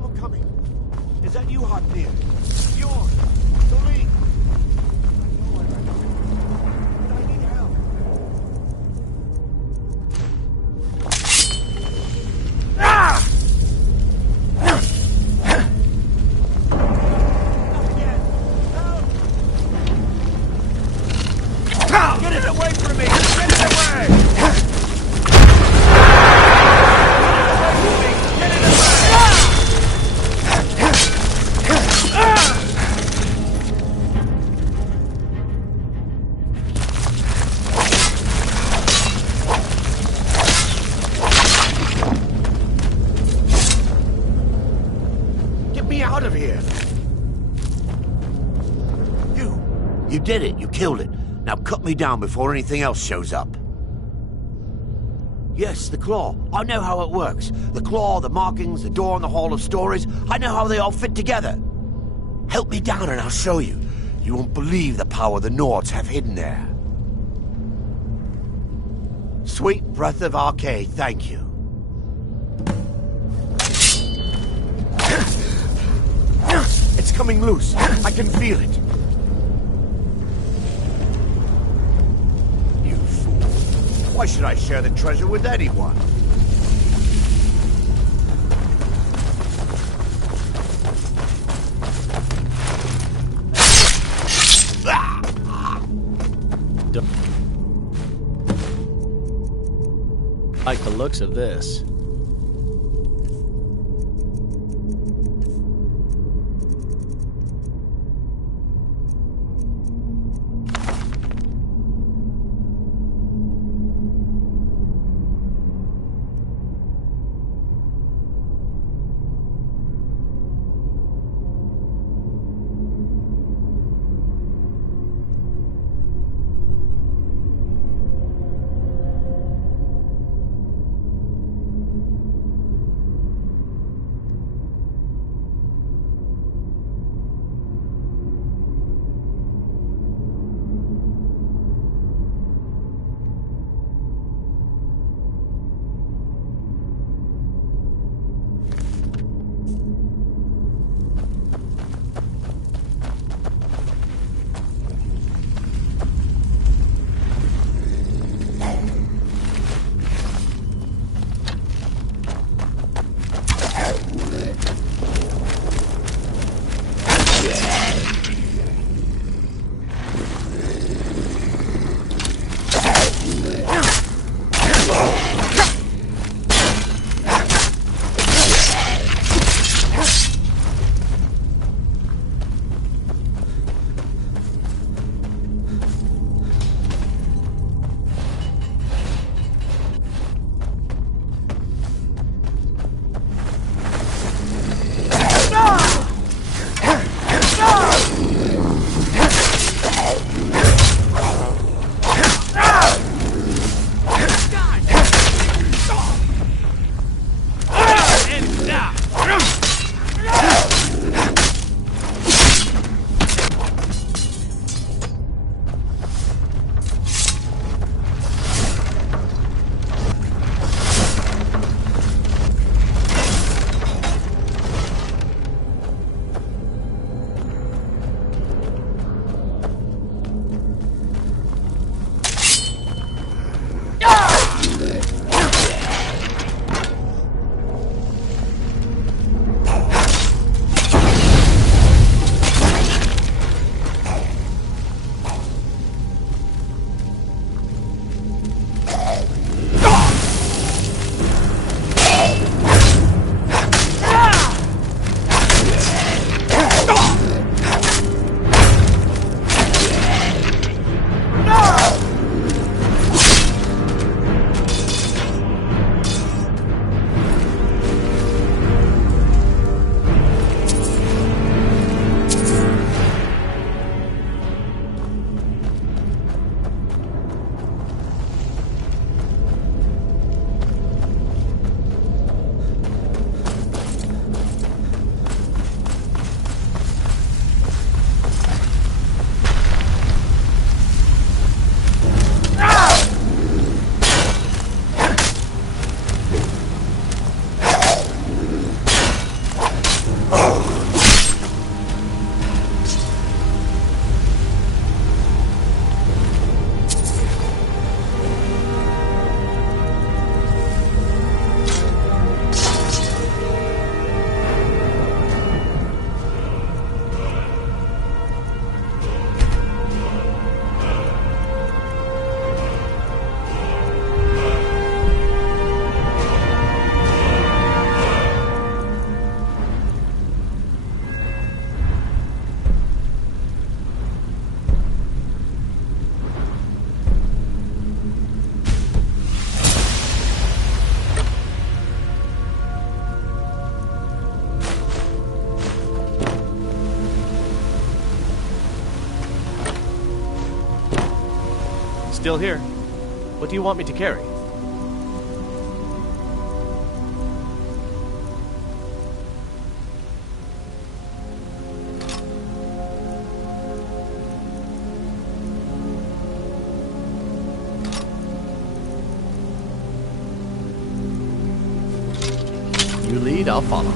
someone coming. Is that you, Hotnear? Bjorn! Celine! I know where I am. But I need help. Ah! Not again! Help! Get it away from me! Get it away! Out of here! You did it. You killed it. Now cut me down before anything else shows up. Yes, the claw. I know how it works. The claw, the markings, the door in the Hall of Stories. I know how they all fit together. Help me down and I'll show you. You won't believe the power the Nords have hidden there. Sweet breath of Arcade, thank you. It's coming loose. I can feel it. You fool. Why should I share the treasure with anyone? Like the looks of this. Still here. What do you want me to carry? You lead, I'll follow.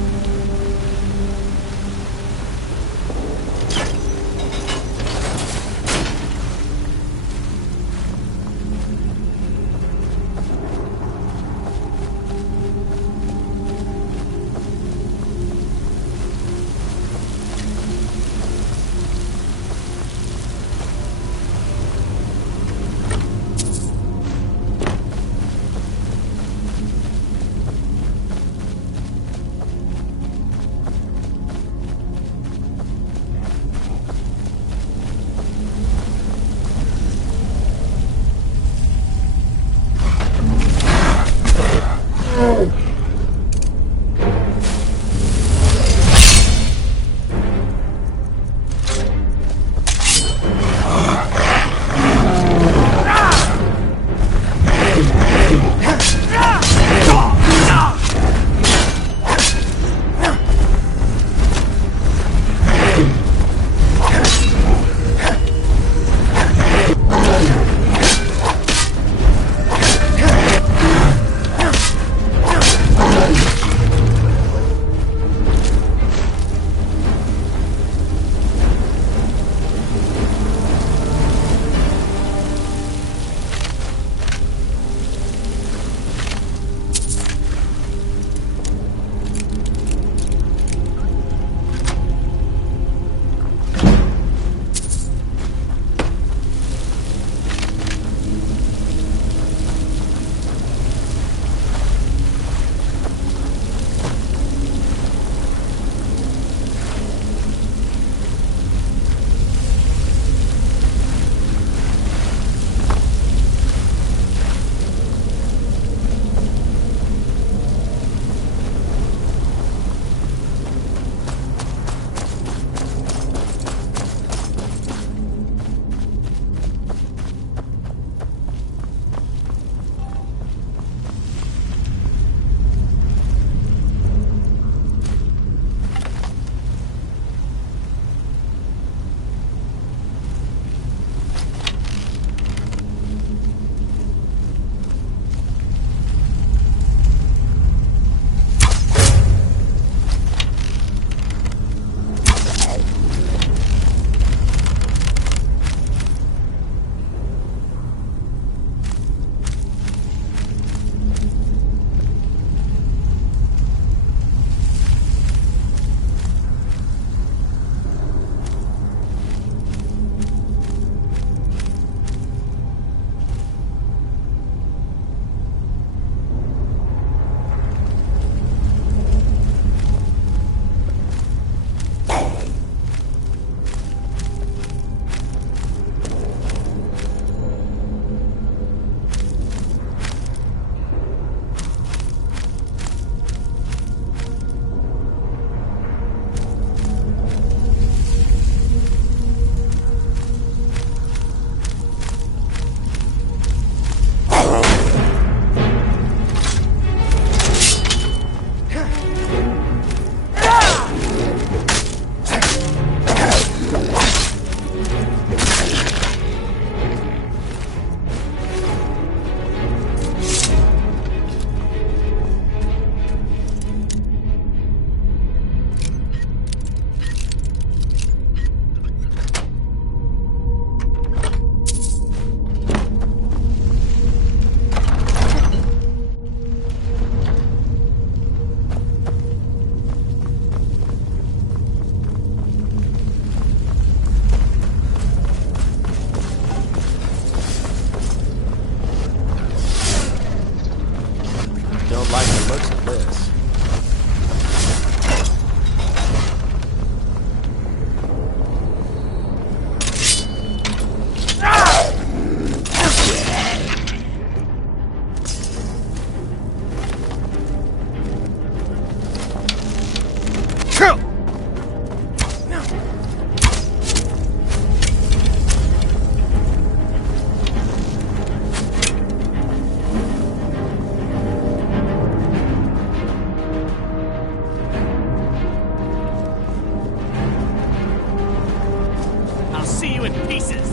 see you in pieces!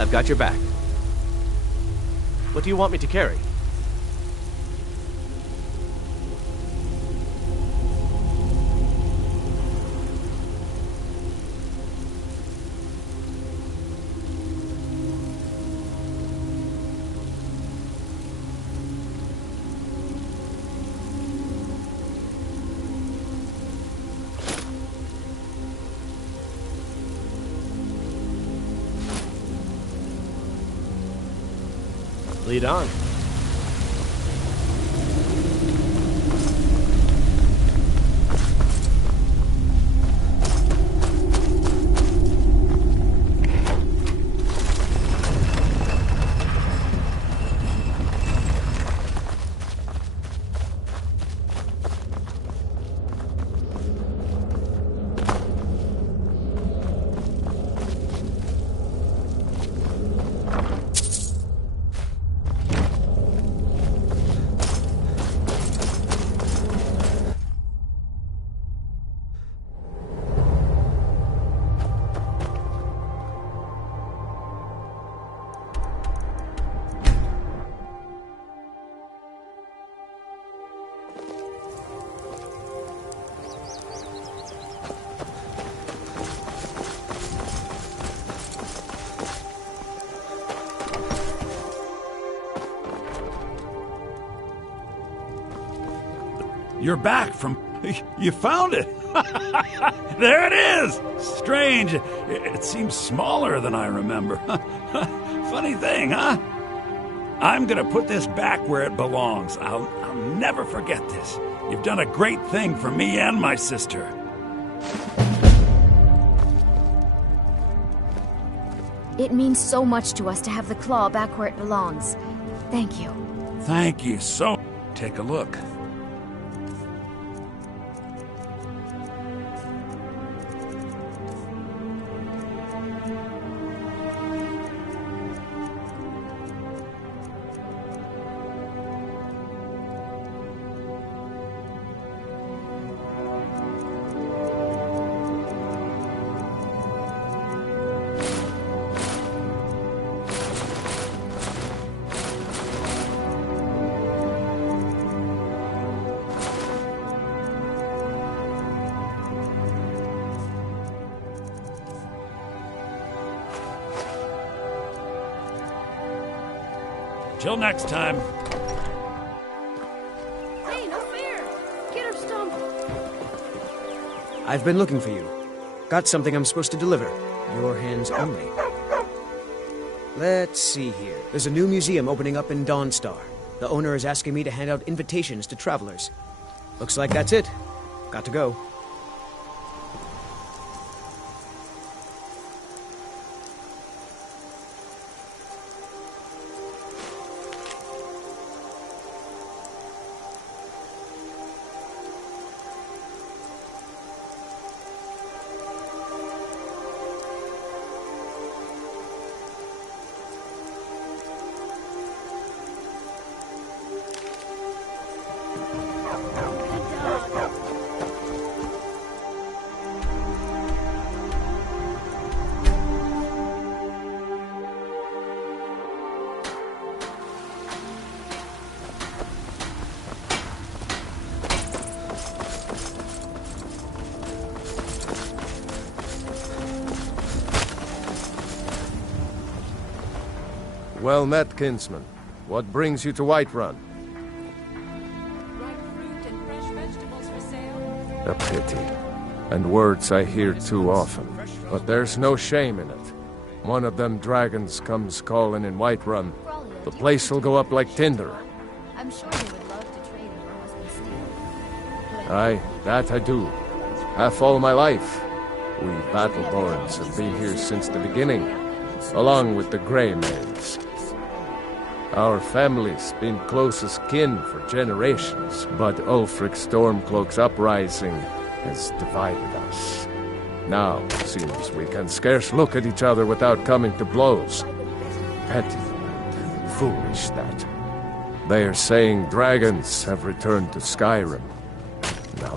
I've got your back. What do you want me to carry? Lead on. You're back from... You found it! There it is! Strange. It seems smaller than I remember. Funny thing, huh? I'm gonna put this back where it belongs. I'll never forget this. You've done a great thing for me and my sister. It means so much to us to have the claw back where it belongs. Thank you. Thank you so... Take a look. Till next time. Hey, no fair! Get her stumbled. I've been looking for you. Got something I'm supposed to deliver. Your hands only. Let's see here. There's a new museum opening up in Dawnstar. The owner is asking me to hand out invitations to travelers. Looks like that's it. Got to go. Well met, kinsman. What brings you to Whiterun? Ripe fruit and fresh vegetables for sale. A pity. And words I hear too often. But there's no shame in it. One of them dragons comes calling in Whiterun. The place will go up like tinder. I'm sure they would love to trade in your husband's steel. Aye, that I do. Half all my life. We Battleborns have been here since the beginning, along with the Grey Maids. Our family's been closest kin for generations, but Ulfric's Stormcloak's uprising has divided us. Now, it seems we can scarce look at each other without coming to blows. Petty and foolish, that. They are saying dragons have returned to Skyrim. Now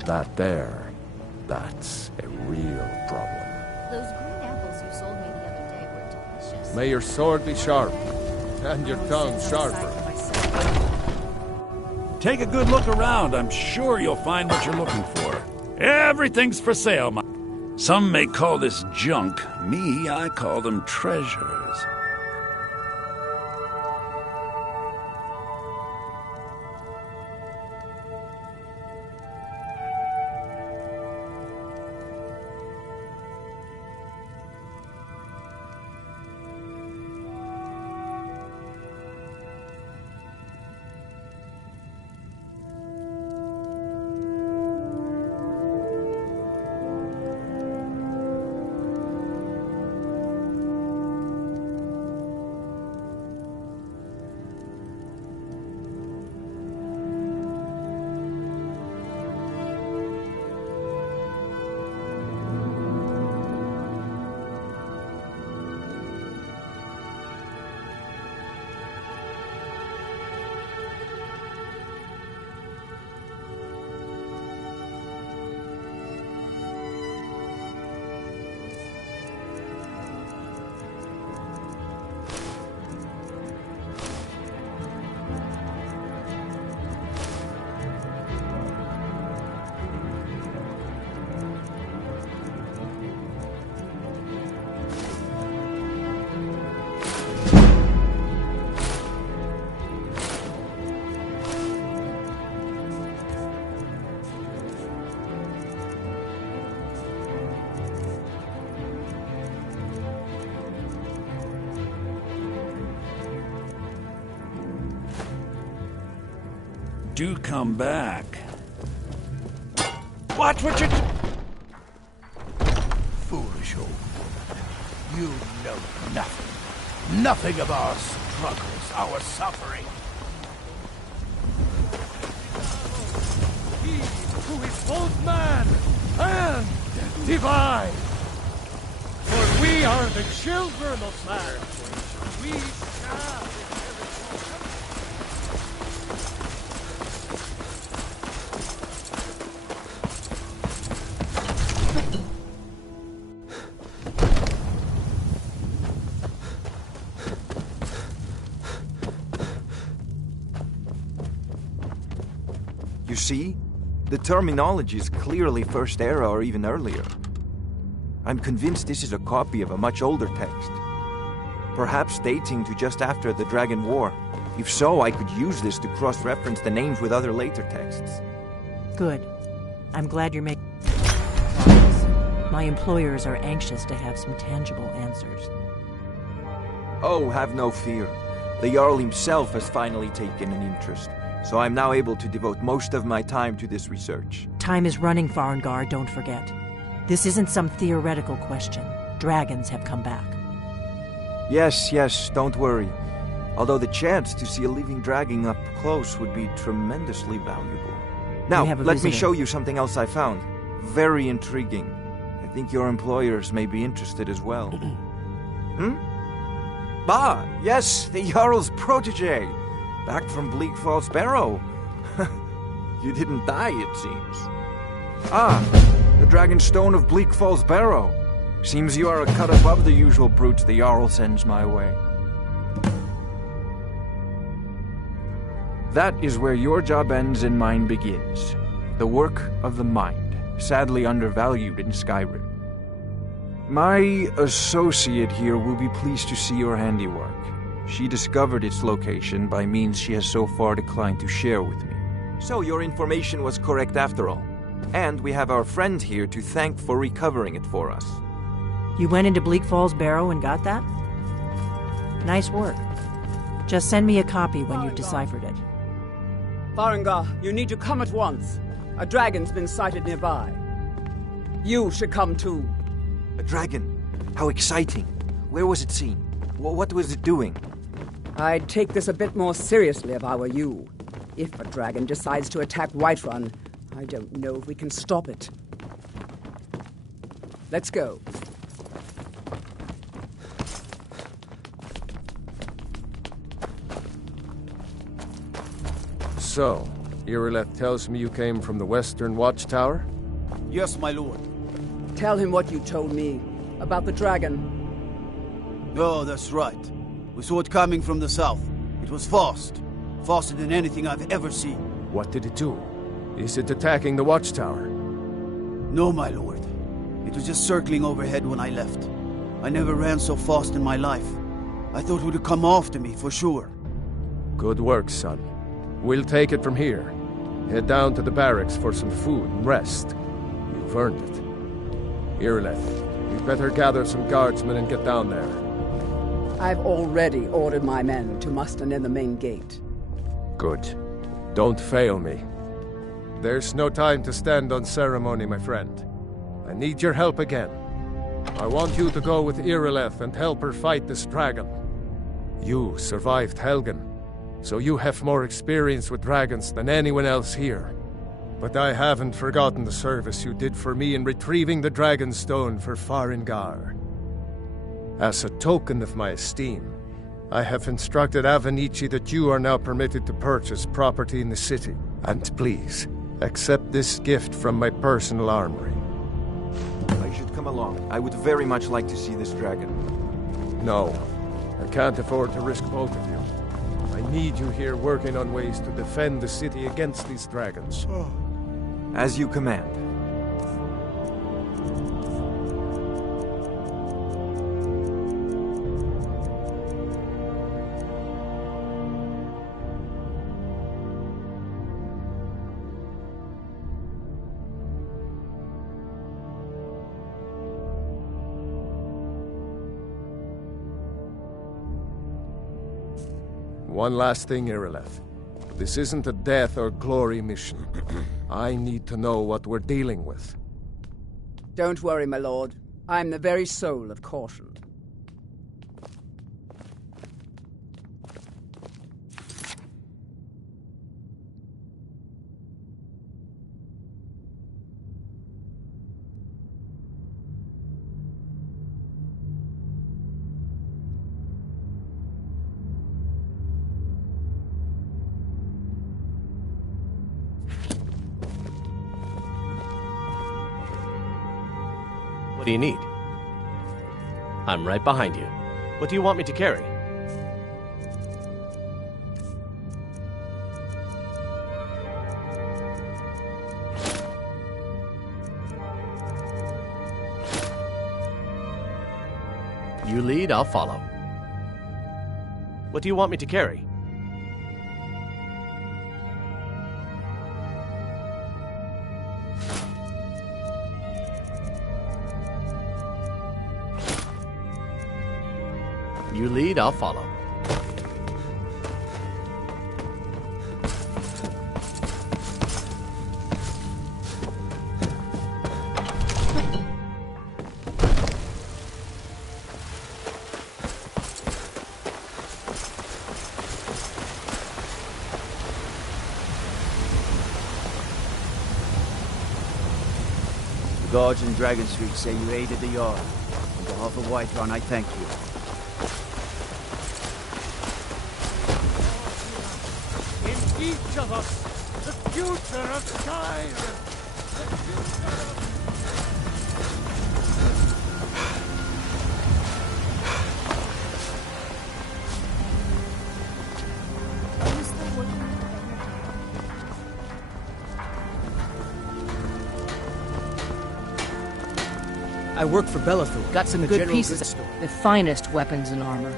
that's a real problem. Those green apples you sold me the other day were delicious. May your sword be sharp, and your tongue sharper. Take a good look around. I'm sure you'll find what you're looking for. Everything's for sale. Some may call this junk. Me, I call them treasures. Do come back. Watch what you do. Foolish old man. You know nothing. Nothing of our struggles, our suffering. He who is both man and divine. For we are the children of man. We shall You see? The terminology is clearly First Era or even earlier. I'm convinced this is a copy of a much older text. Perhaps dating to just after the Dragon War. If so, I could use this to cross-reference the names with other later texts. Good. I'm glad you're making progress. My employers are anxious to have some tangible answers. Oh, have no fear. The Jarl himself has finally taken an interest, so I'm now able to devote most of my time to this research. Time is running, Farengar, don't forget. This isn't some theoretical question. Dragons have come back. Yes, don't worry. Although the chance to see a living dragon up close would be tremendously valuable. Now, let me show you something else I found. Very intriguing. I think your employers may be interested as well. Ah, yes, the Jarl's protege. Back from Bleak Falls Barrow. You didn't die, it seems. Ah, the Dragonstone of Bleak Falls Barrow. Seems you are a cut above the usual brutes the Jarl sends my way. That is where your job ends and mine begins. The work of the mind, sadly undervalued in Skyrim. My associate here will be pleased to see your handiwork. She discovered its location by means she has so far declined to share with me. So your information was correct after all. And we have our friend here to thank for recovering it for us. You went into Bleak Falls Barrow and got that? Nice work. Just send me a copy when you've deciphered it. Farengar, you need to come at once. A dragon's been sighted nearby. You should come too. A dragon? How exciting. Where was it seen? What was it doing? I'd take this a bit more seriously if I were you. If a dragon decides to attack Whiterun, I don't know if we can stop it. Let's go. So, Irileth tells me you came from the Western Watchtower? Yes, my lord. Tell him what you told me about the dragon. Oh, that's right. We saw it coming from the south. It was fast. Faster than anything I've ever seen. What did it do? Is it attacking the watchtower? No, my lord. It was just circling overhead when I left. I never ran so fast in my life. I thought it would come after me, for sure. Good work, son. We'll take it from here. Head down to the barracks for some food and rest. You've earned it. Irileth, you'd better gather some guardsmen and get down there. I've already ordered my men to muster near the main gate. Good. Don't fail me. There's no time to stand on ceremony, my friend. I need your help again. I want you to go with Irileth and help her fight this dragon. You survived Helgen, so you have more experience with dragons than anyone else here. But I haven't forgotten the service you did for me in retrieving the Dragon Stone for Farengar. As a token of my esteem, I have instructed Avenici that you are now permitted to purchase property in the city. And please, accept this gift from my personal armory. I should come along. I would very much like to see this dragon. No, I can't afford to risk both of you. I need you here working on ways to defend the city against these dragons. As you command. One last thing, Irileth. This isn't a death or glory mission. I need to know what we're dealing with. Don't worry, my lord. I'm the very soul of caution. What do you need? I'm right behind you. What do you want me to carry? You lead, I'll follow. What do you want me to carry? You lead, I'll follow. The guards in Dragon Street say you aided the Jarl. On behalf of Whiterun, I thank you. Each of us, the future of Skyrim. The future of... I work for Bellathor. Got some the good general pieces. goods store. The finest weapons and armor.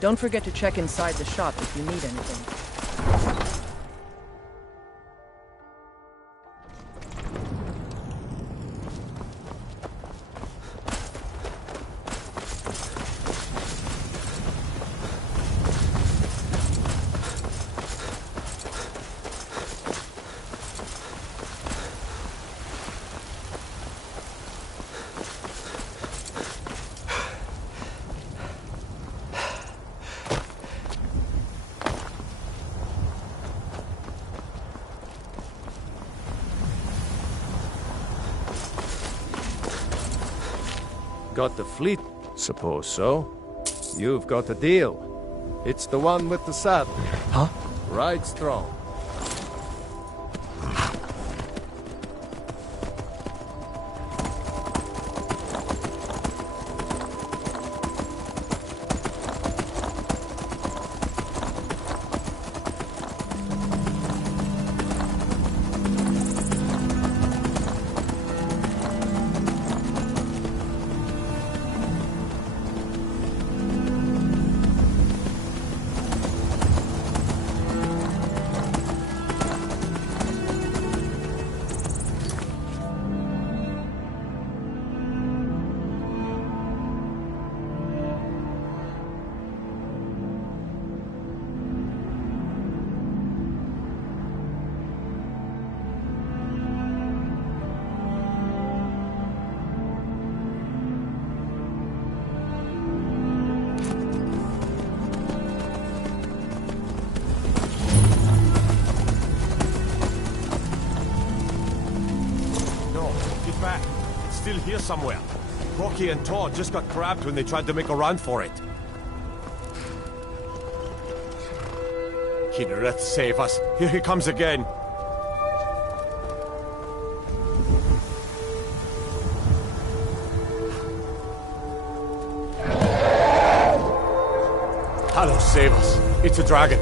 Don't forget to check inside the shop if you need anything. Got the fleet? Suppose so. You've got a deal. It's the one with the saddle. Huh? Ride strong. Still here somewhere. Rocky and Todd just got grabbed when they tried to make a run for it. Kinnereth, save us. Here he comes again. Hallow, save us. It's a dragon.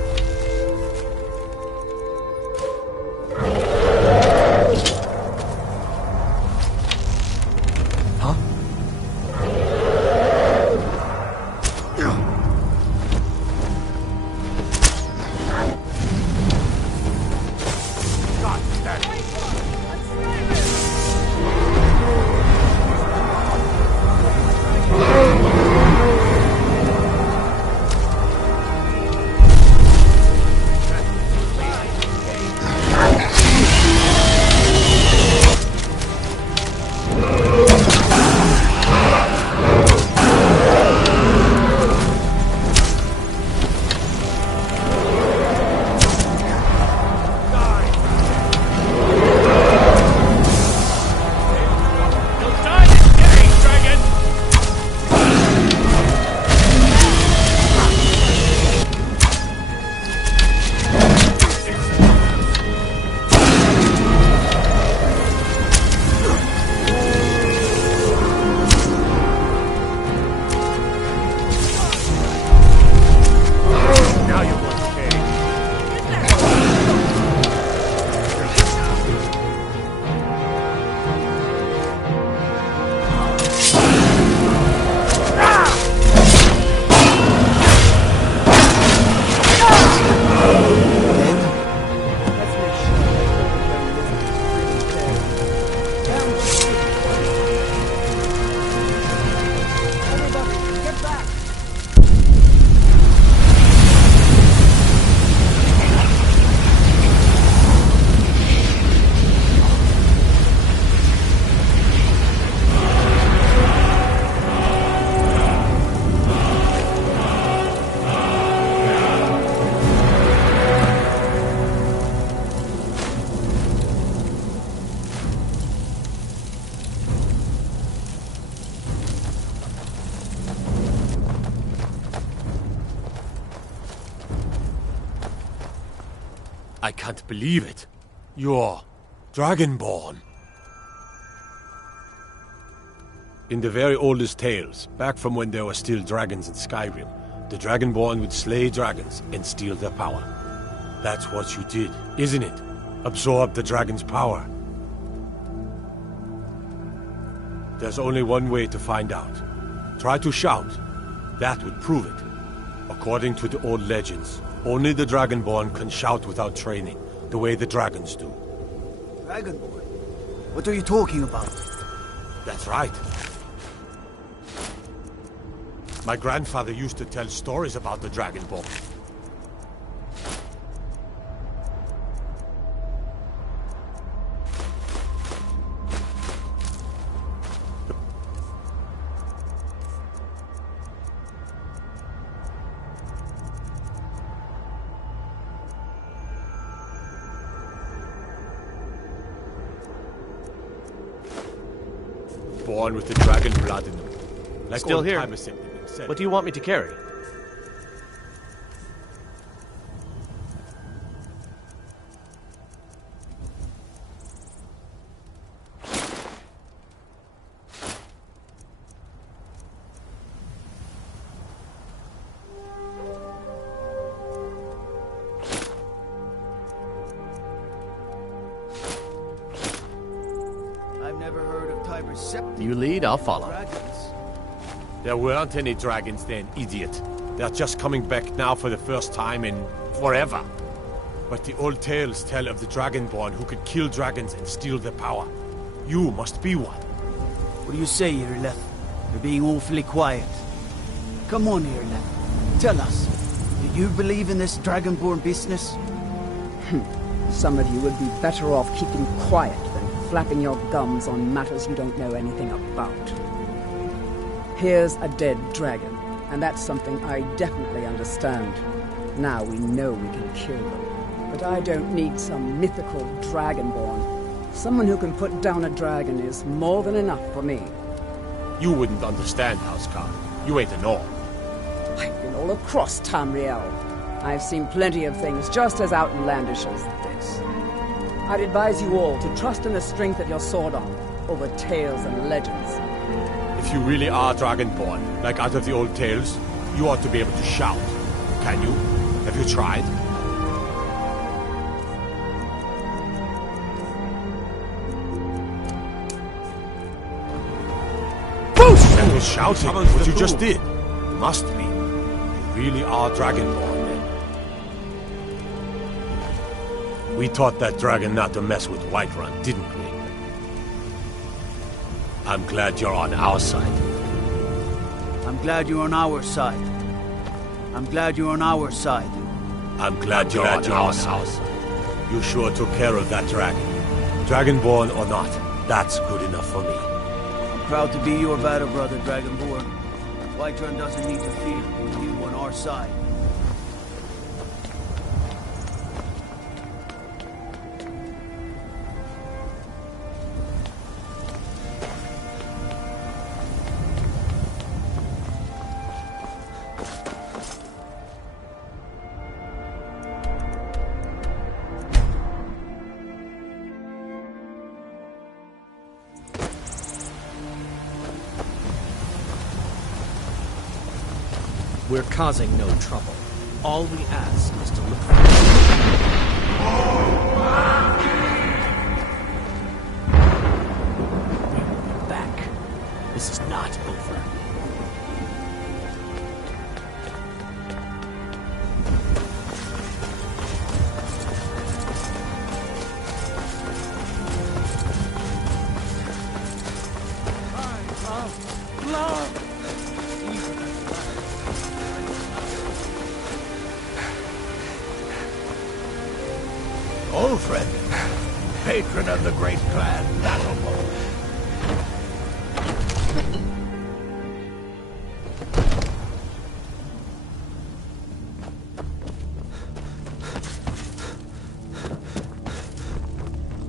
I can't believe it. You're Dragonborn. In the very oldest tales, back from when there were still dragons in Skyrim, the Dragonborn would slay dragons and steal their power. That's what you did, isn't it? Absorb the dragon's power. There's only one way to find out. Try to shout. That would prove it. According to the old legends, only the Dragonborn can shout without training, the way the dragons do. Dragonborn? What are you talking about? That's right. My grandfather used to tell stories about the Dragonborn. Born with the dragon blood in them. Like Still old here. Tiber said himself. What do you want me to carry? I've never heard of Tiber's septic. You lead, I'll follow. Dragons. There weren't any dragons then, idiot. They're just coming back now for the first time in forever. But the old tales tell of the Dragonborn who could kill dragons and steal their power. You must be one. What do you say, Irleth? You're being awfully quiet. Come on, Irleth. Tell us. Do you believe in this Dragonborn business? Some of you would be better off keeping quiet than flapping your gums on matters you don't know anything about. Here's a dead dragon, and that's something I definitely understand. Now we know we can kill them. But I don't need some mythical dragonborn. Someone who can put down a dragon is more than enough for me. You wouldn't understand, Housecar. You ain't a Nord. I've been all across Tamriel. I've seen plenty of things just as outlandish as this. I'd advise you all to trust in the strength of your sword arm over tales and legends. If you really are Dragonborn, like out of the old tales, you ought to be able to shout. Can you? Have you tried? That was shouting, what you just did. Must be. You really are Dragonborn, then. We taught that dragon not to mess with Whiterun, didn't we? I'm glad you're on our side. I'm glad you're on our side. I'm glad you're on our side. I'm glad you're on our side. You sure took care of that dragon. Dragonborn or not, that's good enough for me. Proud to be your battle brother, Dragonborn. Whiterun doesn't need to fear with you on our side. We're causing no trouble. All we ask is to look for... We're back. This is not over. Old friend, patron of the great clan Battleborn.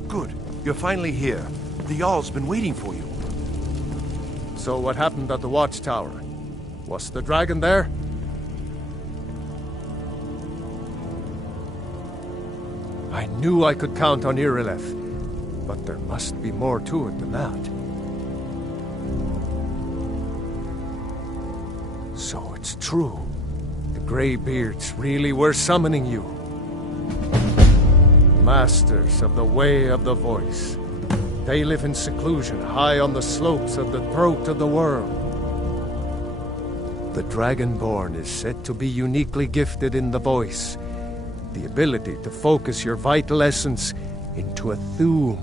Good. You're finally here. The Jarl's been waiting for you. So what happened at the watchtower? Was the dragon there? I knew I could count on Irileth, but there must be more to it than that. So it's true. The Greybeards really were summoning you. Masters of the Way of the Voice. They live in seclusion high on the slopes of the throat of the world. The Dragonborn is said to be uniquely gifted in the voice, the ability to focus your vital essence into a thume,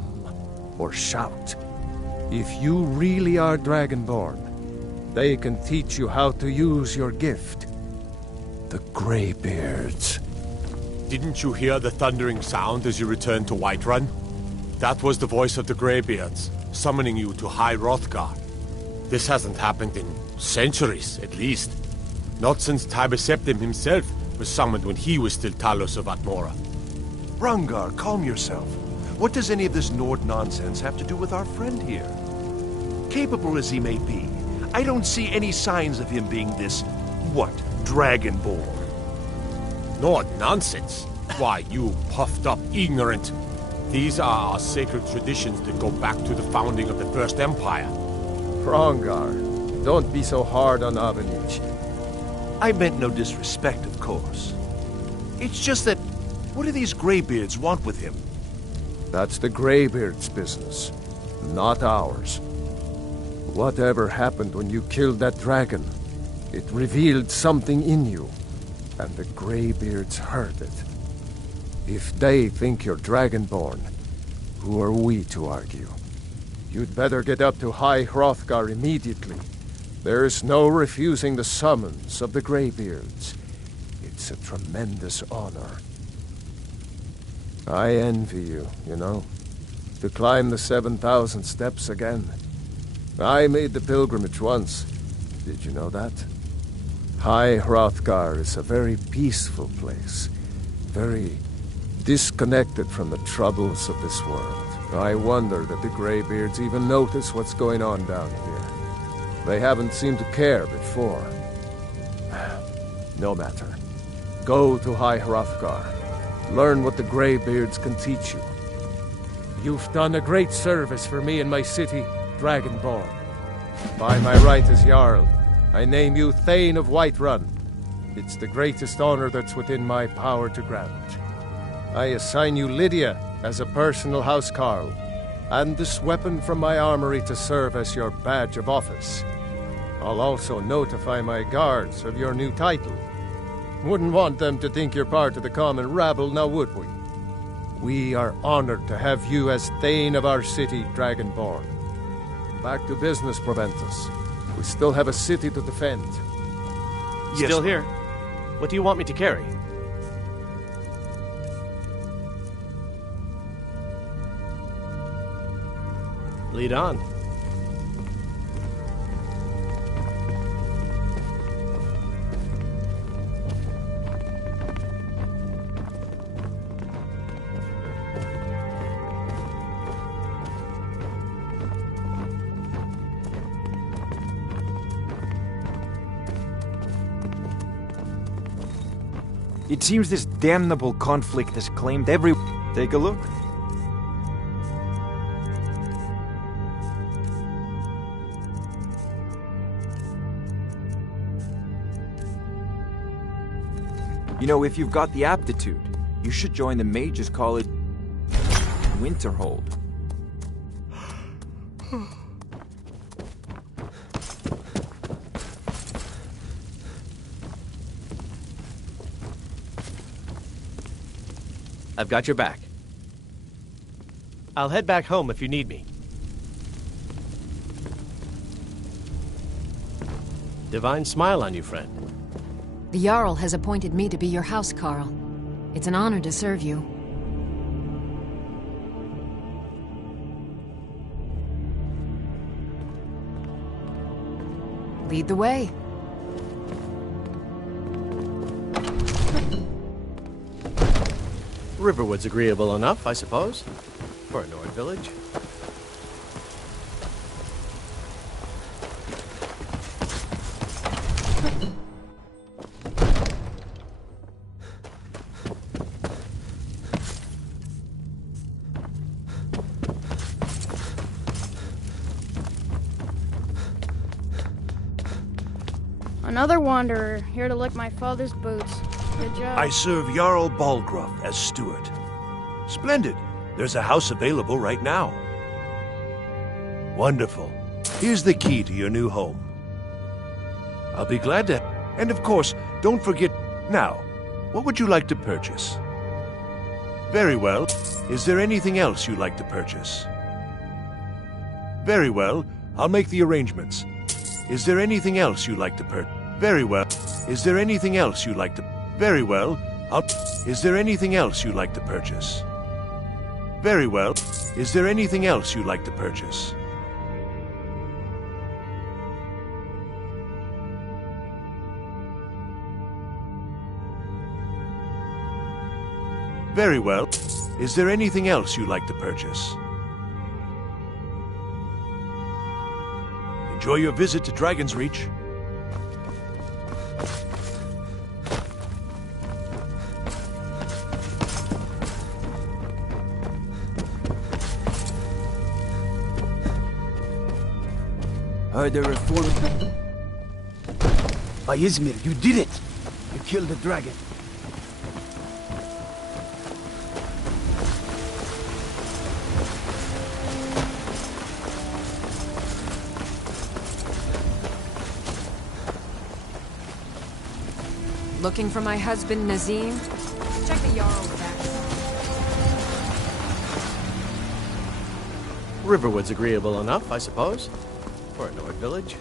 or shout. If you really are Dragonborn, they can teach you how to use your gift. The Greybeards. Didn't you hear the thundering sound as you returned to Whiterun? That was the voice of the Greybeards, summoning you to High Hrothgar. This hasn't happened in centuries, at least. Not since Tiber Septim himself was summoned when he was still Talos of Atmora. Rungar, calm yourself. What does any of this Nord nonsense have to do with our friend here? Capable as he may be, I don't see any signs of him being this, what, Dragonborn? No nonsense. Why, you puffed up ignorant. These are our sacred traditions that go back to the founding of the First Empire. Hrongar, don't be so hard on Avenici. I meant no disrespect, of course. It's just that, what do these Greybeards want with him? That's the Greybeards' business, not ours. Whatever happened when you killed that dragon, it revealed something in you, and the Greybeards heard it. If they think you're Dragonborn, who are we to argue? You'd better get up to High Hrothgar immediately. There's no refusing the summons of the Greybeards. It's a tremendous honor. I envy you, you know, to climb the 7,000 steps again. I made the pilgrimage once. Did you know that? High Hrothgar is a very peaceful place, very disconnected from the troubles of this world. I wonder that the Greybeards even notice what's going on down here. They haven't seemed to care before. No matter. Go to High Hrothgar. Learn what the Greybeards can teach you. You've done a great service for me and my city, Dragonborn. By my right as Jarl, I name you Thane of Whiterun. It's the greatest honor that's within my power to grant. I assign you Lydia as a personal housecarl, and this weapon from my armory to serve as your badge of office. I'll also notify my guards of your new title. Wouldn't want them to think you're part of the common rabble, now would we? We are honored to have you as Thane of our city, Dragonborn. Back to business, Proventus. We still have a city to defend. Yes, still here. What do you want me to carry? Lead on. It seems this damnable conflict has claimed every... Take a look. You know, if you've got the aptitude, you should join the Mages College Winterhold. I've got your back. I'll head back home if you need me. Divine smile on you, friend. The Jarl has appointed me to be your housecarl. It's an honor to serve you. Lead the way. Riverwood's agreeable enough, I suppose, for a Nord village. Another wanderer, here to lick my father's boots. Good job. I serve Jarl Balgruff as steward. Splendid. There's a house available right now. Wonderful. Here's the key to your new home. I'll be glad to... And of course, don't forget... Now, what would you like to purchase? Very well. Is there anything else you'd like to purchase? Very well. I'll make the arrangements. Is there anything else you'd like to purchase? Very well. Is there anything else you'd like to... Very well. Is there anything else you'd like to purchase? Very well. Is there anything else you'd like to purchase? Very well. Is there anything else you'd like to purchase? Enjoy your visit to Dragon's Reach. Heard the reform. By Izmir, you did it! You killed the dragon. Looking for my husband, Nazim? Check the Jarl's back. Riverwood's agreeable enough, I suppose, for a Nord village.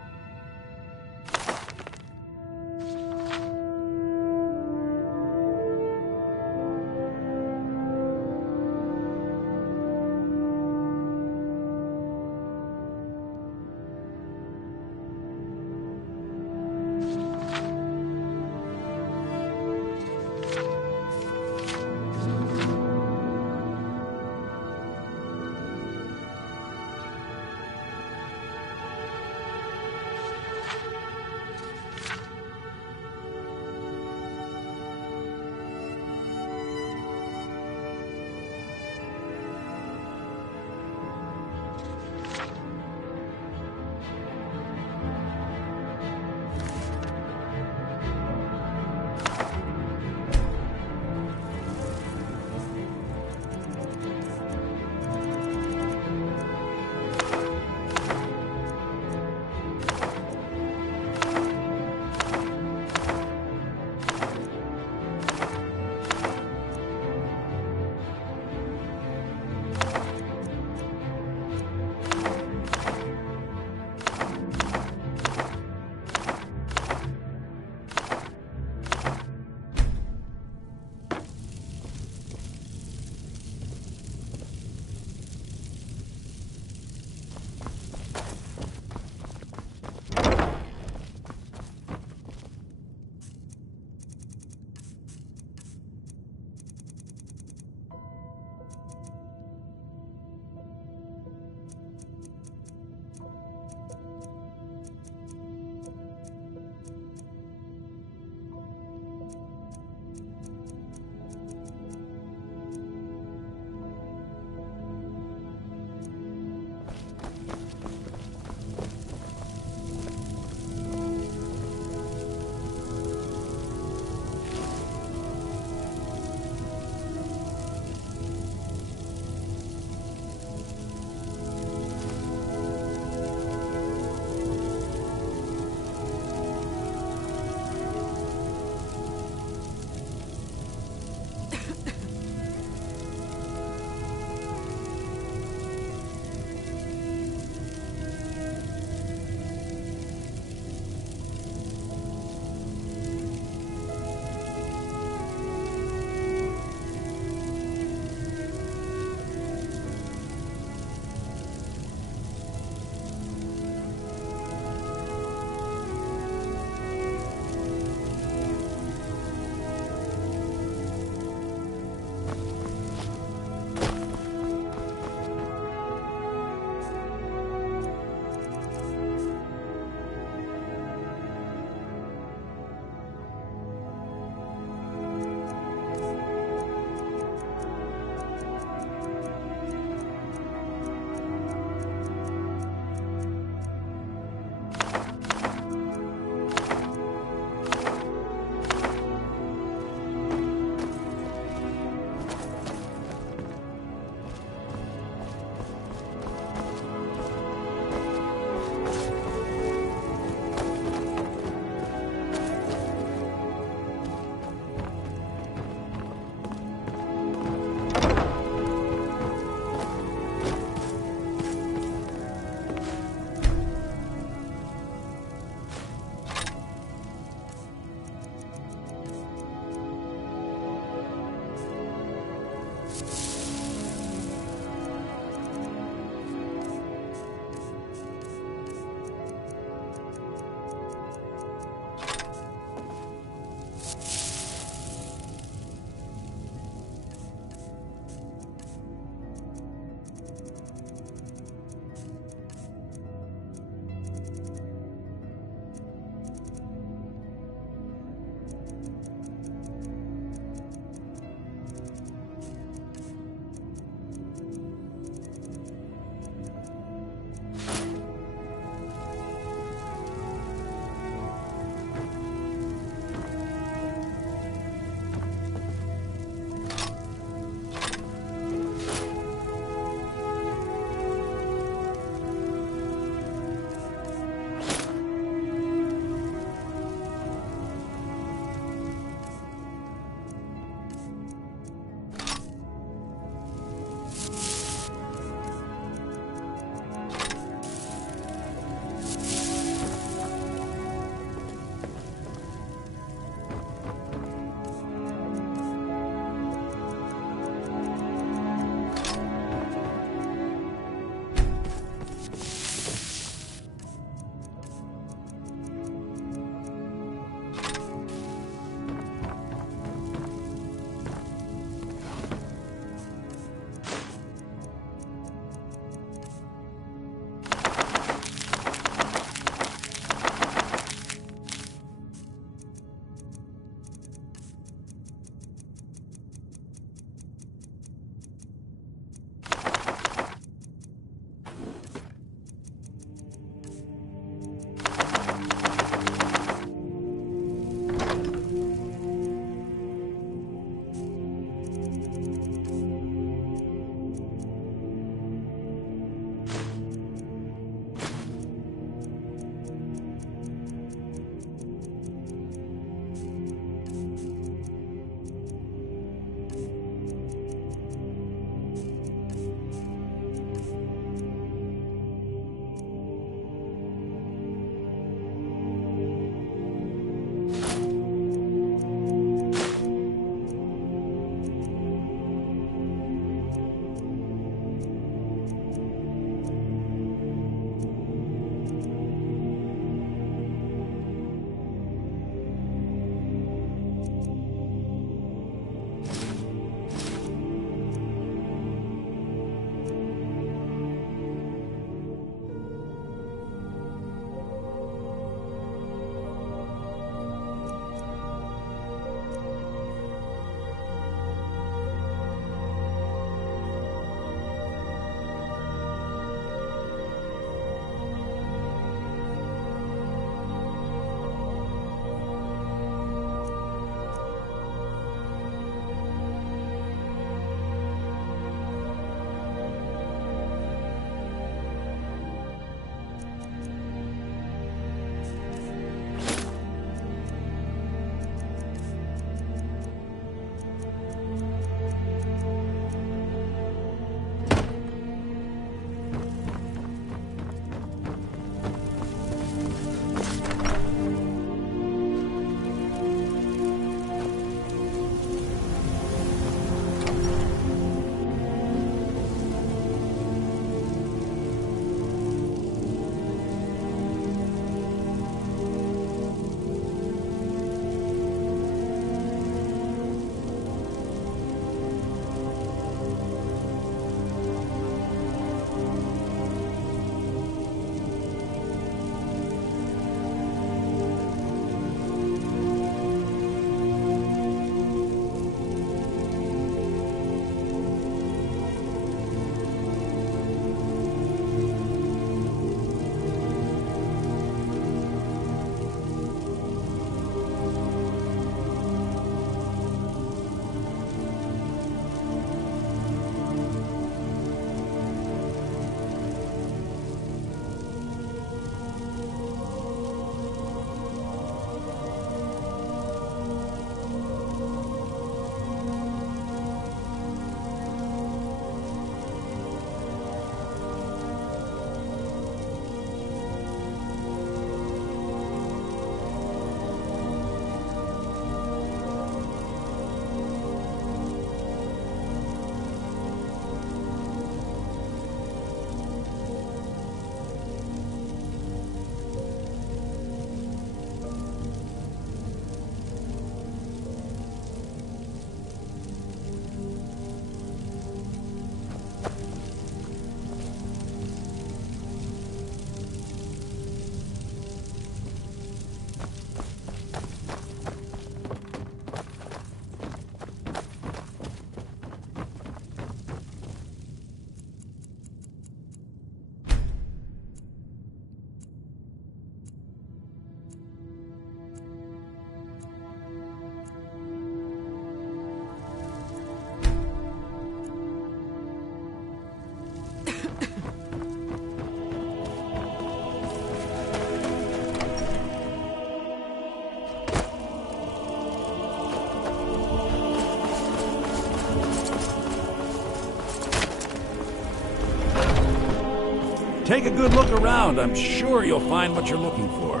Take a good look around. I'm sure you'll find what you're looking for.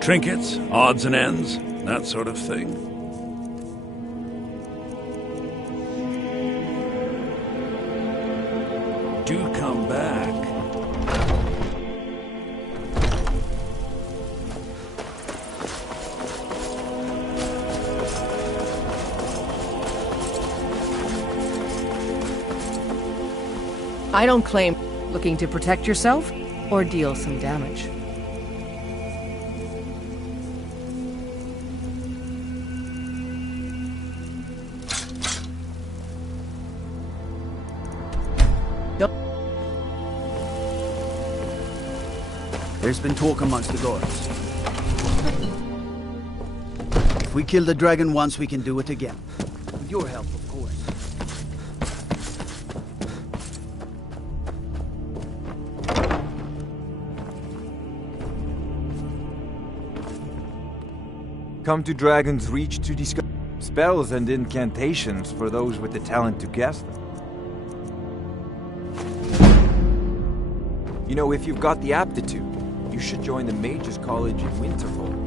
Trinkets, odds and ends, that sort of thing. Do come back. I don't claim looking to protect yourself or deal some damage. There's been talk amongst the guards. If we kill the dragon once, we can do it again. With your help, of course. Come to Dragon's Reach to discover spells and incantations for those with the talent to cast them. You know, if you've got the aptitude, you should join the Mages College in Winterhold.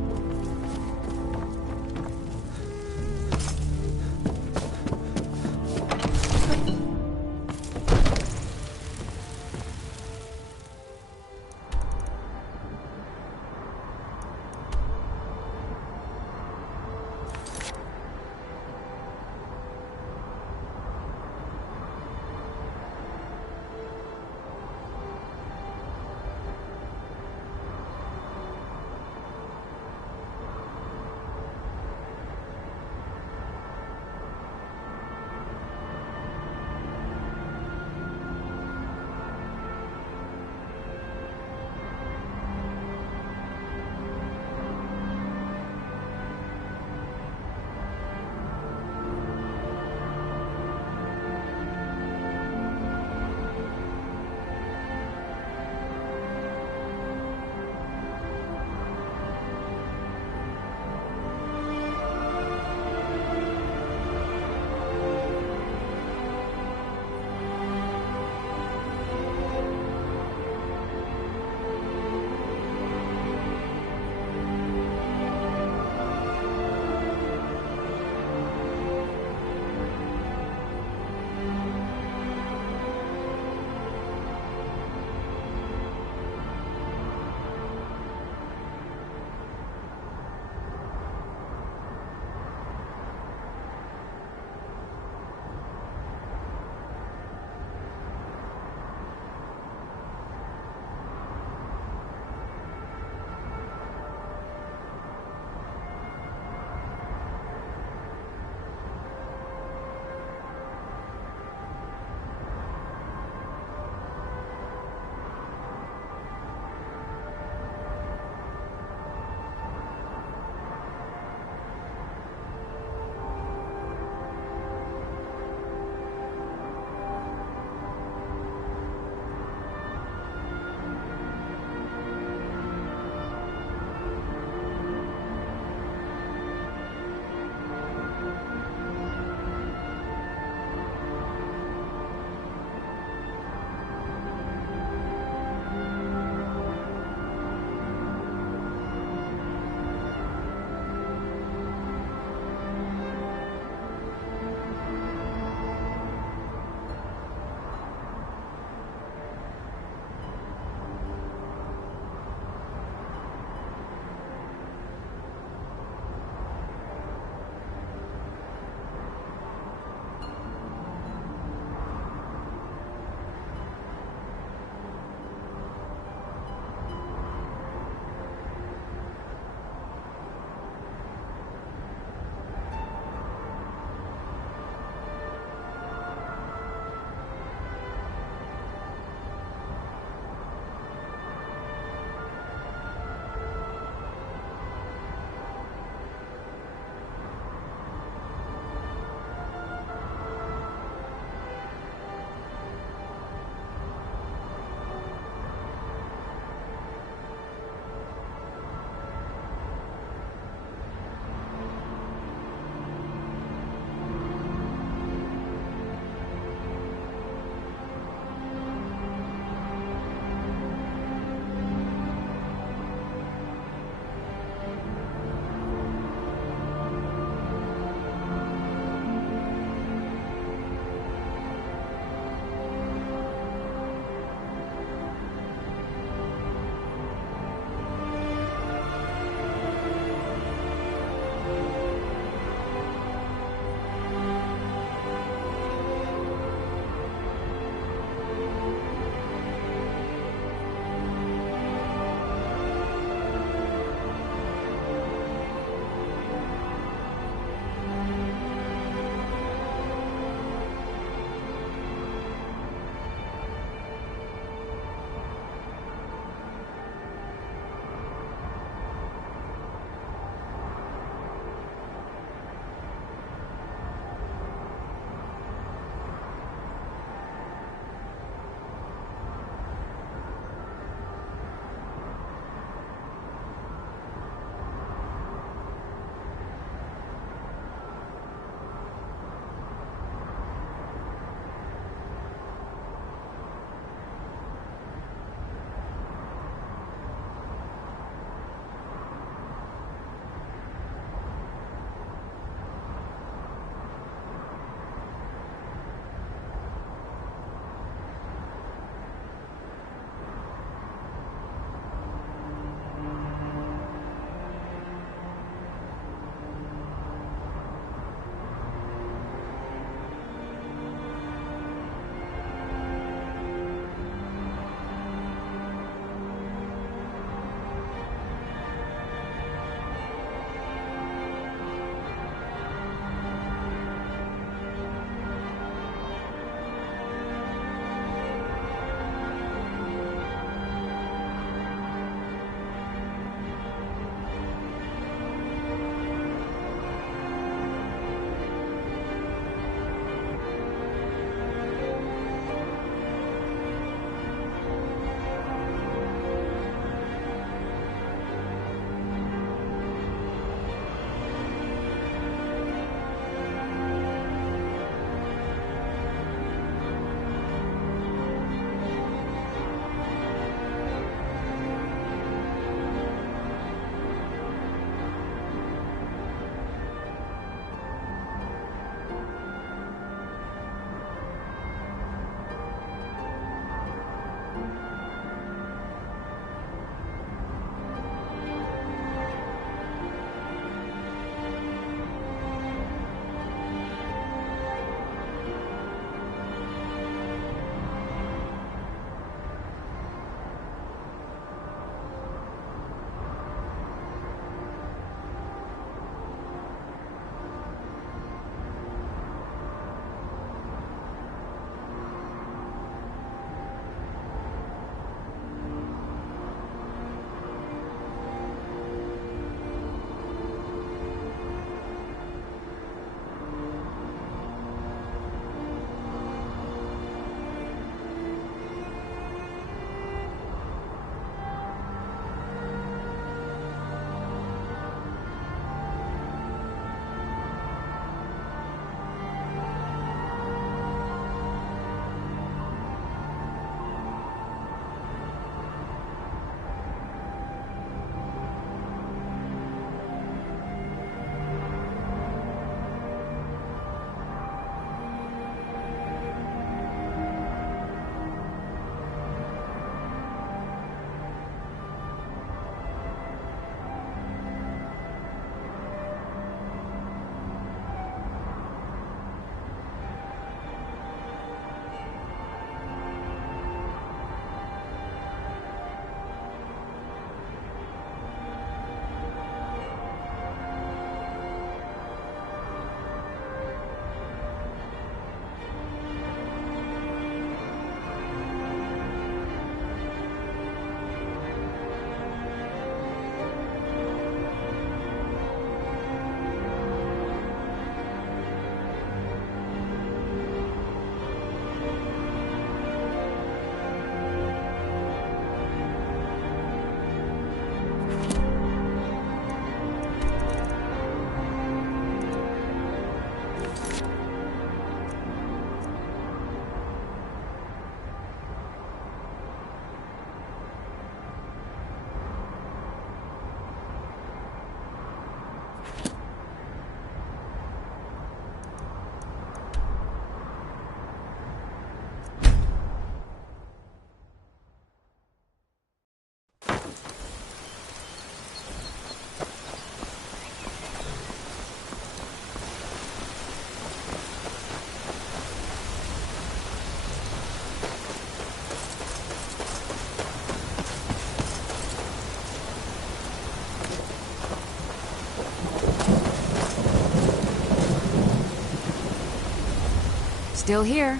Still here.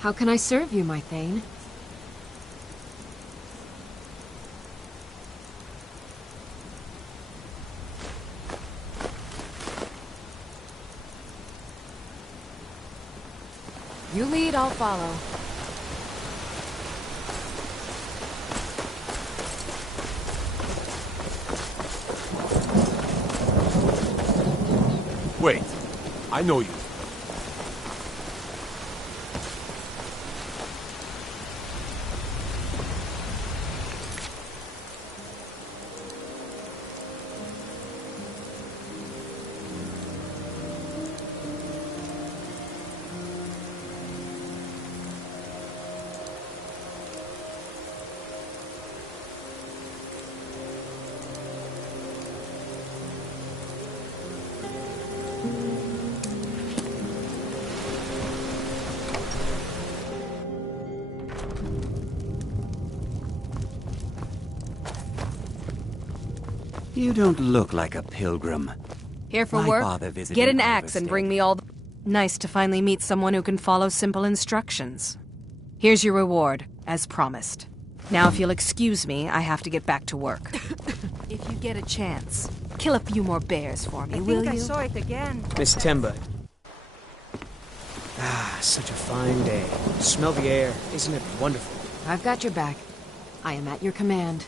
How can I serve you, my Thane? You lead, I'll follow. Wait, I know you. You don't look like a pilgrim. Here for Why work? bother visiting Get an Harvest axe and Day? bring me all the... Nice to finally meet someone who can follow simple instructions. Here's your reward, as promised. Now, if you'll excuse me, I have to get back to work. If you get a chance, kill a few more bears for me, will you? I saw it again. Miss Temba. Ah, such a fine day. Smell the air. Isn't it wonderful? I've got your back. I am at your command.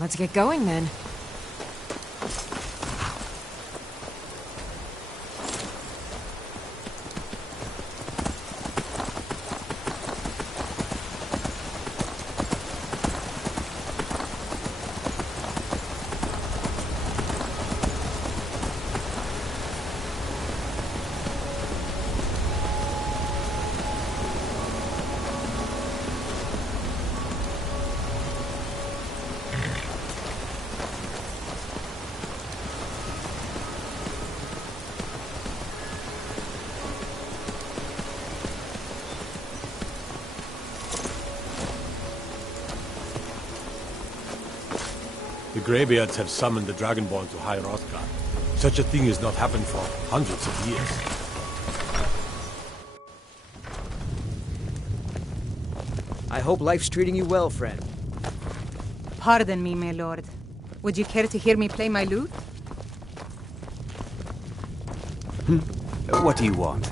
Let's get going, then. The Greybeards have summoned the Dragonborn to High Hrothgar. Such a thing has not happened for hundreds of years. I hope life's treating you well, friend. Pardon me, my lord. Would you care to hear me play my lute? What do you want?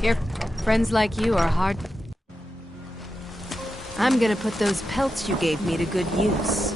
Here, friends like you are hard. I'm gonna put those pelts you gave me to good use.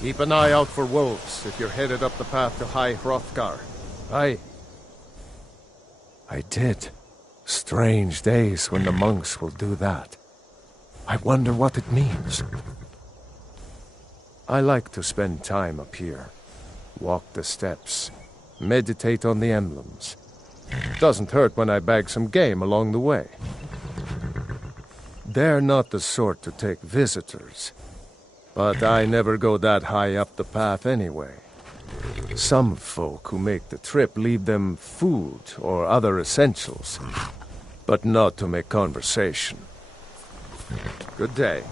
Keep an eye out for wolves if you're headed up the path to High Hrothgar. Aye. I did. Strange days when the monks will do that. I wonder what it means. I like to spend time up here. Walk the steps. Meditate on the emblems. Doesn't hurt when I bag some game along the way. They're not the sort to take visitors. But I never go that high up the path anyway. Some folk who make the trip leave them food or other essentials, but not to make conversation. Good day.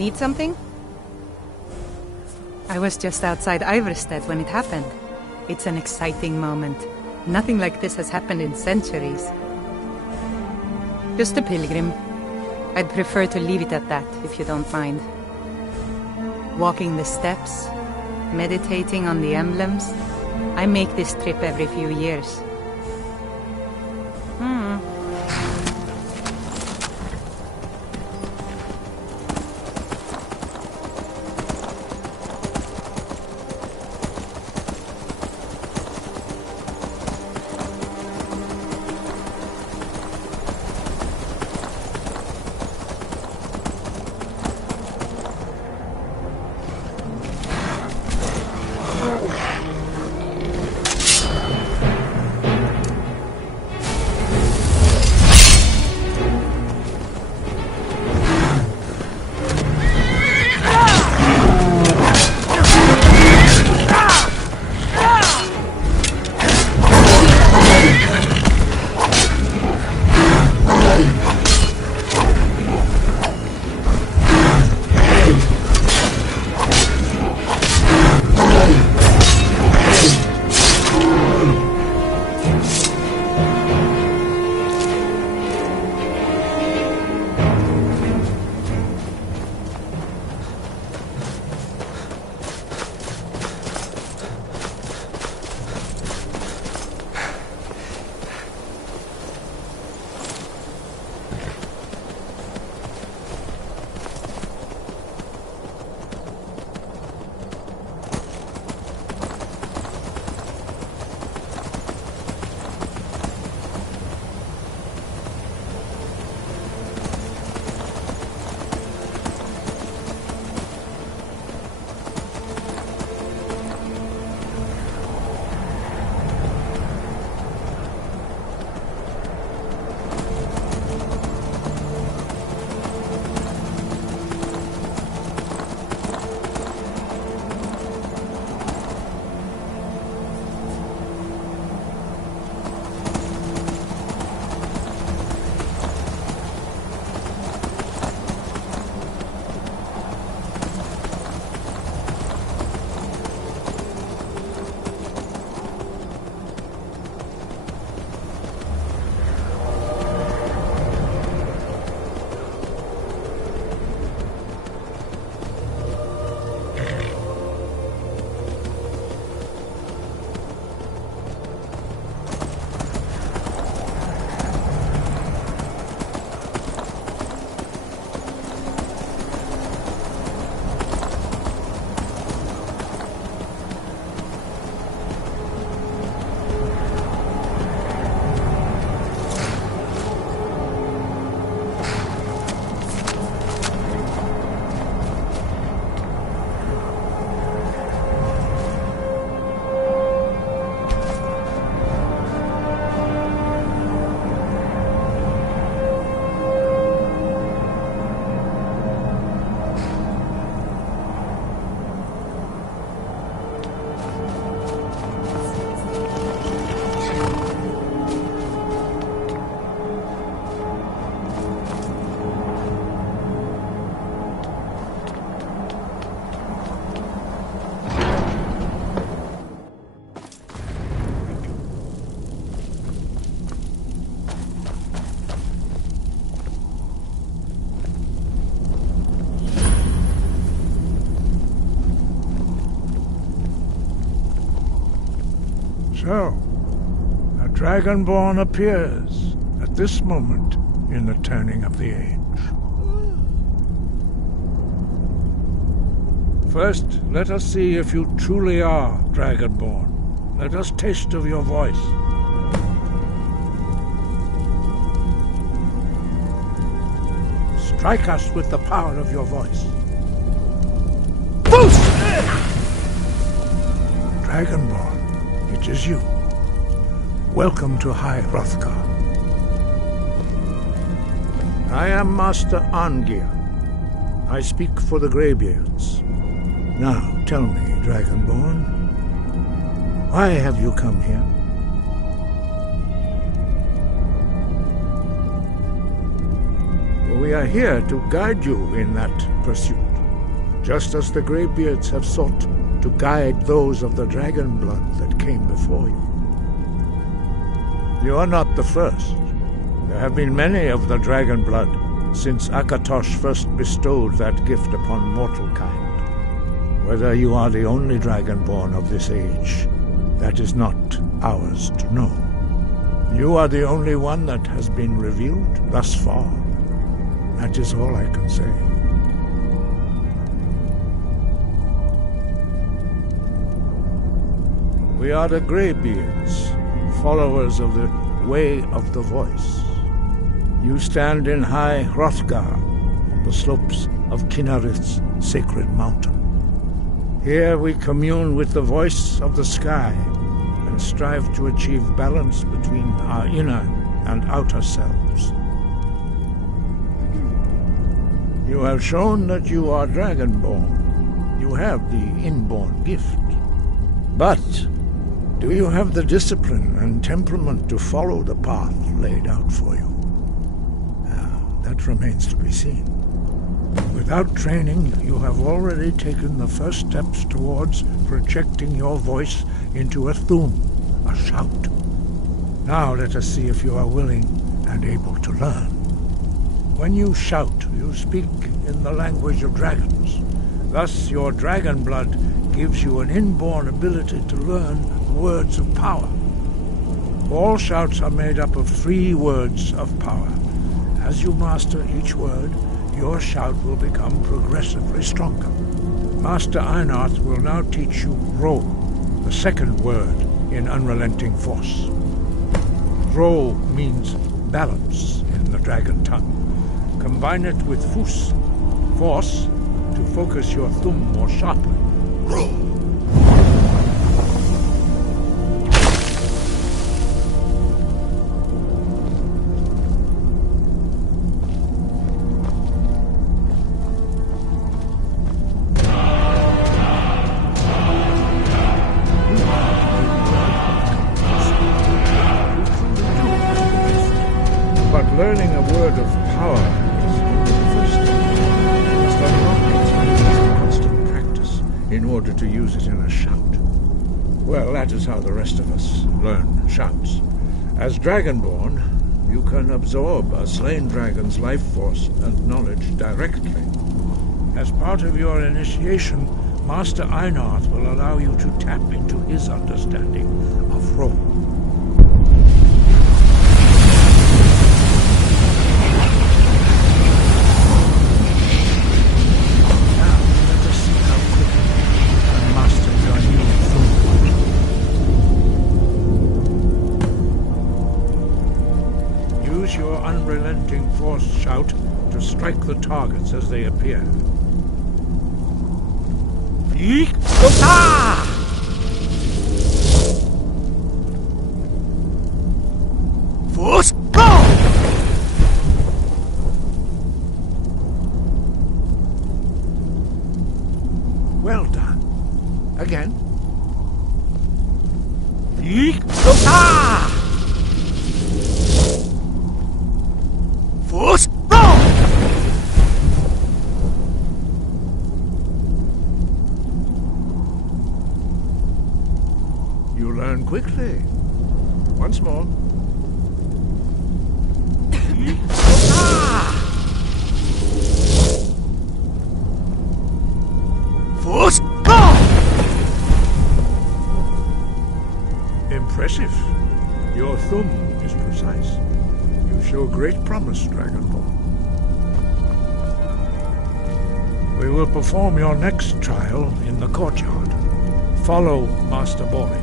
Need something? I was just outside Iverstead when it happened. It's an exciting moment. Nothing like this has happened in centuries. Just a pilgrim. I'd prefer to leave it at that, if you don't mind. Walking the steps, meditating on the emblems. I make this trip every few years. So, a Dragonborn appears at this moment in the turning of the age. First, let us see if you truly are Dragonborn. Let us taste of your voice. Strike us with the power of your voice. Boost! Dragonborn, it is you. Welcome to High Hrothgar. I am Master Arngeir. I speak for the Greybeards. Now, tell me, Dragonborn, why have you come here? We are here to guide you in that pursuit, just as the Greybeards have sought to guide those of the dragon blood that came before you. You are not the first. There have been many of the dragon blood since Akatosh first bestowed that gift upon mortal kind. Whether you are the only Dragonborn of this age, that is not ours to know. You are the only one that has been revealed thus far. That is all I can say. We are the Greybeards, followers of the Way of the Voice. You stand in High Hrothgar, on the slopes of Kinnarith's sacred mountain. Here we commune with the voice of the sky and strive to achieve balance between our inner and outer selves. You have shown that you are Dragonborn. You have the inborn gift. But do you have the discipline and temperament to follow the path laid out for you? That remains to be seen. Without training, you have already taken the first steps towards projecting your voice into a thum, a shout. Now let us see if you are willing and able to learn. When you shout, you speak in the language of dragons. Thus, your dragon blood gives you an inborn ability to learn words of power. All shouts are made up of 3 words of power. As you master each word, your shout will become progressively stronger. Master Einarth will now teach you Ro, the second word in Unrelenting Force. Ro means balance in the dragon tongue. Combine it with Fus, force, to focus your thumb more sharply. Ro! Learning a word of power is only the first step. You must unlock its meaning through constant practice in order to use it in a shout. Well, that is how the rest of us learn shouts. As Dragonborn, you can absorb a slain dragon's life force and knowledge directly. As part of your initiation, Master Einarth will allow you to tap into his understanding of Ro. Your unrelenting force shout to strike the targets as they appear. Force go! Well done. Again. Force go! You learn quickly. Once more. Force go! thumb is precise. You show great promise, Dragonborn. We will perform your next trial in the courtyard. Follow Master Bori.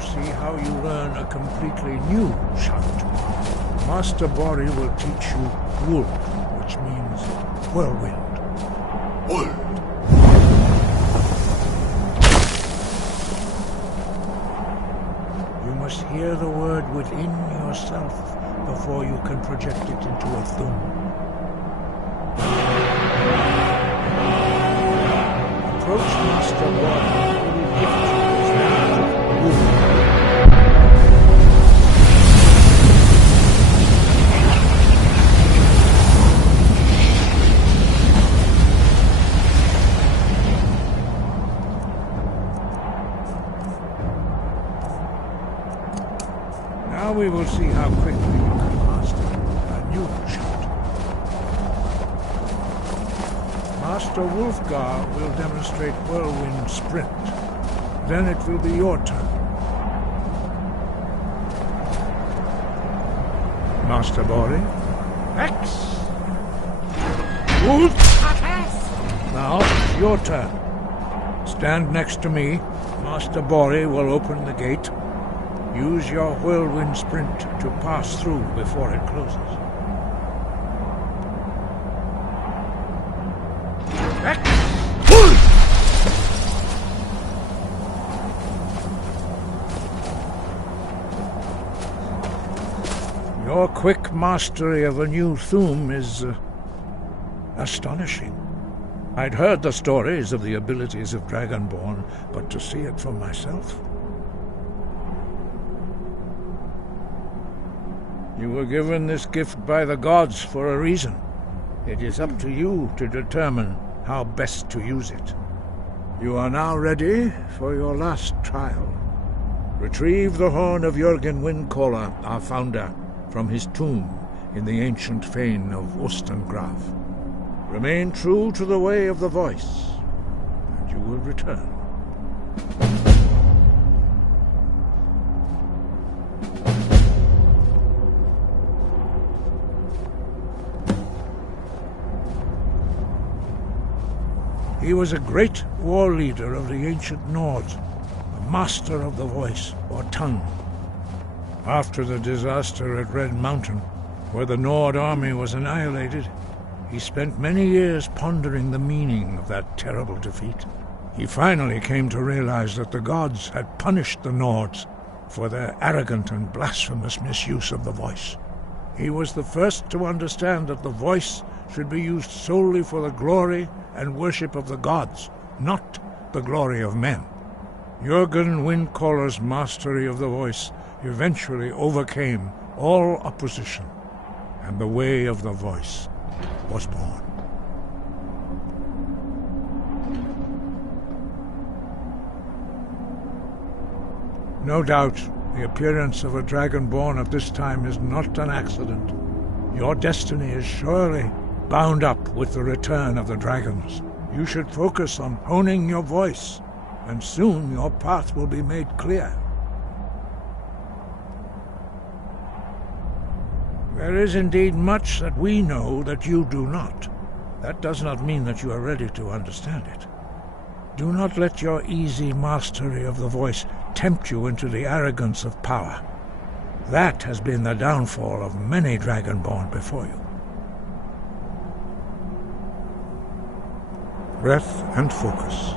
See how you learn a completely new shout. Master Bori will teach you Wuld, which means whirlwind. Wuld. You must hear the word within yourself before you can project it into a thum. Approach Master Bori who will gift you his knowledge of Wuld. Now we will see how quickly you can master a new shout. Master Wulfgar will demonstrate Whirlwind Sprint. Then it will be your turn. Master Bori. X! Wulf! Now it's your turn. Stand next to me. Master Bori will open the gate. Use your whirlwind sprint to pass through before it closes. Your quick mastery of a new thum is astonishing. I'd heard the stories of the abilities of Dragonborn, but to see it for myself... You were given this gift by the gods for a reason. It is up to you to determine how best to use it. You are now ready for your last trial. Retrieve the horn of Jürgen Windcaller, our founder, from his tomb in the ancient fane of Ostengraf. Remain true to the way of the voice, and you will return. He was a great war leader of the ancient Nords, a master of the voice, or tongue. After the disaster at Red Mountain, where the Nord army was annihilated, he spent many years pondering the meaning of that terrible defeat. He finally came to realize that the gods had punished the Nords for their arrogant and blasphemous misuse of the voice. He was the first to understand that the voice should be used solely for the glory and worship of the gods, not the glory of men. Jürgen Windcaller's mastery of the voice eventually overcame all opposition, and the way of the voice was born. No doubt, the appearance of a Dragonborn at this time is not an accident. Your destiny is surely bound up with the return of the dragons. You should focus on honing your voice, and soon your path will be made clear. There is indeed much that we know that you do not. That does not mean that you are ready to understand it. Do not let your easy mastery of the voice tempt you into the arrogance of power. That has been the downfall of many Dragonborn before you. Breath and focus.